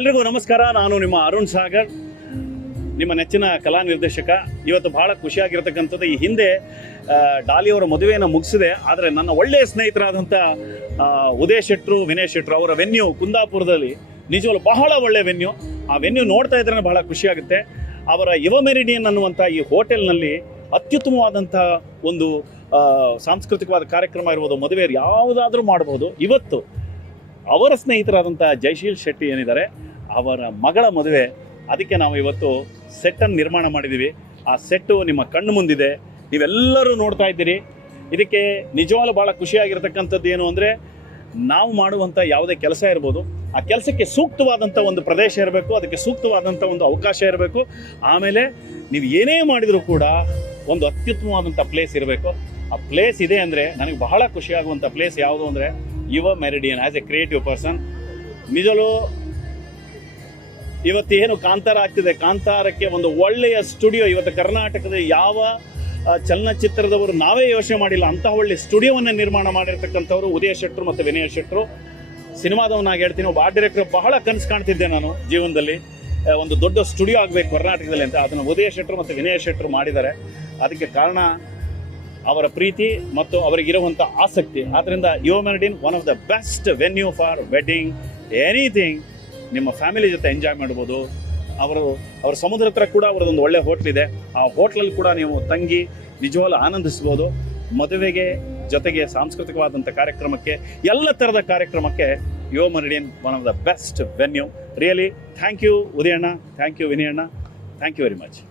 ಎಲ್ರಿಗೂ ನಮಸ್ಕಾರ. ನಾನು ನಿಮ್ಮ ಅರುಣ್ ಸಾಗರ್, ನಿಮ್ಮ ನೆಚ್ಚಿನ ಕಲಾ ನಿರ್ದೇಶಕ. ಇವತ್ತು ಬಹಳ ಖುಷಿಯಾಗಿರ್ತಕ್ಕಂಥದ್ದು, ಈ ಹಿಂದೆ ಡಾಲಿಯವರ ಮದುವೆಯನ್ನು ಮುಗಿಸಿದೆ. ಆದರೆ ನನ್ನ ಒಳ್ಳೆಯ ಸ್ನೇಹಿತರಾದಂಥ ಉದಯ್ ಶೆಟ್ರು, ವಿನಯ್ ಶೆಟ್ರು ಅವರ ವೆನ್ಯೂ ಕುಂದಾಪುರದಲ್ಲಿ ನಿಜವಲ್ಲೂ ಬಹಳ ಒಳ್ಳೆಯ ವೆನ್ಯೂ. ಆ ವೆನ್ಯೂ ನೋಡ್ತಾ ಇದ್ರೆ ಬಹಳ ಖುಷಿಯಾಗುತ್ತೆ. ಅವರ ಯುವ ಮೆರಿಡಿಯನ್ ಅನ್ನುವಂಥ ಈ ಹೋಟೆಲ್ನಲ್ಲಿ ಅತ್ಯುತ್ತಮವಾದಂಥ ಒಂದು ಸಾಂಸ್ಕೃತಿಕವಾದ ಕಾರ್ಯಕ್ರಮ ಇರ್ಬೋದು, ಮದುವೆ ಯಾವುದಾದ್ರೂ ಮಾಡ್ಬೋದು. ಇವತ್ತು ಅವರ ಸ್ನೇಹಿತರಾದಂಥ ಜಯಶೀಲ್ ಶೆಟ್ಟಿ ಏನಿದ್ದಾರೆ, ಅವರ ಮಗಳ ಮದುವೆ. ಅದಕ್ಕೆ ನಾವು ಇವತ್ತು ಸೆಟ್ಟನ್ನು ನಿರ್ಮಾಣ ಮಾಡಿದ್ದೀವಿ. ಆ ಸೆಟ್ಟು ನಿಮ್ಮ ಕಣ್ಣು ಮುಂದಿದೆ, ನೀವೆಲ್ಲರೂ ನೋಡ್ತಾ ಇದ್ದೀರಿ. ಇದಕ್ಕೆ ನಿಜವಾಗ್ಲೂ ಭಾಳ ಖುಷಿಯಾಗಿರ್ತಕ್ಕಂಥದ್ದು ಏನು ಅಂದರೆ, ನಾವು ಮಾಡುವಂಥ ಯಾವುದೇ ಕೆಲಸ ಇರ್ಬೋದು, ಆ ಕೆಲಸಕ್ಕೆ ಸೂಕ್ತವಾದಂಥ ಒಂದು ಪ್ರದೇಶ ಇರಬೇಕು, ಅದಕ್ಕೆ ಸೂಕ್ತವಾದಂಥ ಒಂದು ಅವಕಾಶ ಇರಬೇಕು. ಆಮೇಲೆ ನೀವು ಏನೇ ಮಾಡಿದರೂ ಕೂಡ ಒಂದು ಅತ್ಯುತ್ತಮವಾದಂಥ ಪ್ಲೇಸ್ ಇರಬೇಕು. ಆ ಪ್ಲೇಸ್ ಇದೆ ಅಂದರೆ, ನನಗೆ ಬಹಳ ಖುಷಿಯಾಗುವಂಥ ಪ್ಲೇಸ್ ಯಾವುದು ಅಂದರೆ Yuva Meridian. As a creative person ನಿಜಲು ಇವತ್ತೇನು ಕಾಂತಾರ ಆಗ್ತಿದೆ, ಕಾಂತಾರಕ್ಕೆ ಒಂದು ಒಳ್ಳೆಯ ಸ್ಟುಡಿಯೋ ಇವತ್ತು ಕರ್ನಾಟಕದ ಯಾವ ಚಲನಚಿತ್ರದವರು ನಾವೇ ಯೋಚನೆ ಮಾಡಿಲ್ಲ ಅಂತಹ ಒಳ್ಳೆಯ ಸ್ಟುಡಿಯೋವನ್ನು ನಿರ್ಮಾಣ ಮಾಡಿರ್ತಕ್ಕಂಥವ್ರು ಉದಯ್ ಶೆಟ್ರು ಮತ್ತು ವಿನಯ್ ಶೆಟ್ರು. ಸಿನಿಮಾದವನ್ನಾಗಿ ಹೇಳ್ತೀನಿ, ಒಬ್ಬ ಆರ್ಟ್ ಡೈರೆಕ್ಟರ್ ಬಹಳ ಕನಸು ಕಾಣ್ತಿದ್ದೆ ನಾನು ಜೀವನದಲ್ಲಿ, ಒಂದು ದೊಡ್ಡ ಸ್ಟುಡಿಯೋ ಆಗಬೇಕು ಕರ್ನಾಟಕದಲ್ಲಿ ಅಂತ. ಅದನ್ನು ಉದಯ್ ಶೆಟ್ರು ಮತ್ತು ವಿನಯ್ ಶೆಟ್ರು ಮಾಡಿದ್ದಾರೆ. ಅದಕ್ಕೆ ಕಾರಣ ಅವರ ಪ್ರೀತಿ ಮತ್ತು ಅವರಿಗಿರುವಂಥ ಆಸಕ್ತಿ. ಆದ್ದರಿಂದ ಯುವ Meridian one of the best venue for wedding, anything. ನಿಮ್ಮ ಫ್ಯಾಮಿಲಿ ಜೊತೆ ಎಂಜಾಯ್ ಮಾಡ್ಬೋದು. ಅವರ ಸಮುದ್ರ ಹತ್ರ ಕೂಡ ಅವರದೊಂದು ಒಳ್ಳೆ ಹೋಟ್ಲಿದೆ. ಆ ಹೋಟ್ಲಲ್ಲಿ ಕೂಡ ನೀವು ತಂಗಿ ನಿಜವಾಗ್ಲೂ ಆನಂದಿಸ್ಬೋದು. ಮದುವೆಗೆ ಜೊತೆಗೆ ಸಾಂಸ್ಕೃತಿಕವಾದಂಥ ಕಾರ್ಯಕ್ರಮಕ್ಕೆ, ಎಲ್ಲ ಥರದ ಕಾರ್ಯಕ್ರಮಕ್ಕೆ Yuva Meridian one of the best venue. Really thank you ಉದಯಣ್ಣ, ಥ್ಯಾಂಕ್ ಯು ವಿನಯಣ್ಣ, ಥ್ಯಾಂಕ್ ಯು ವೆರಿ ಮಚ್.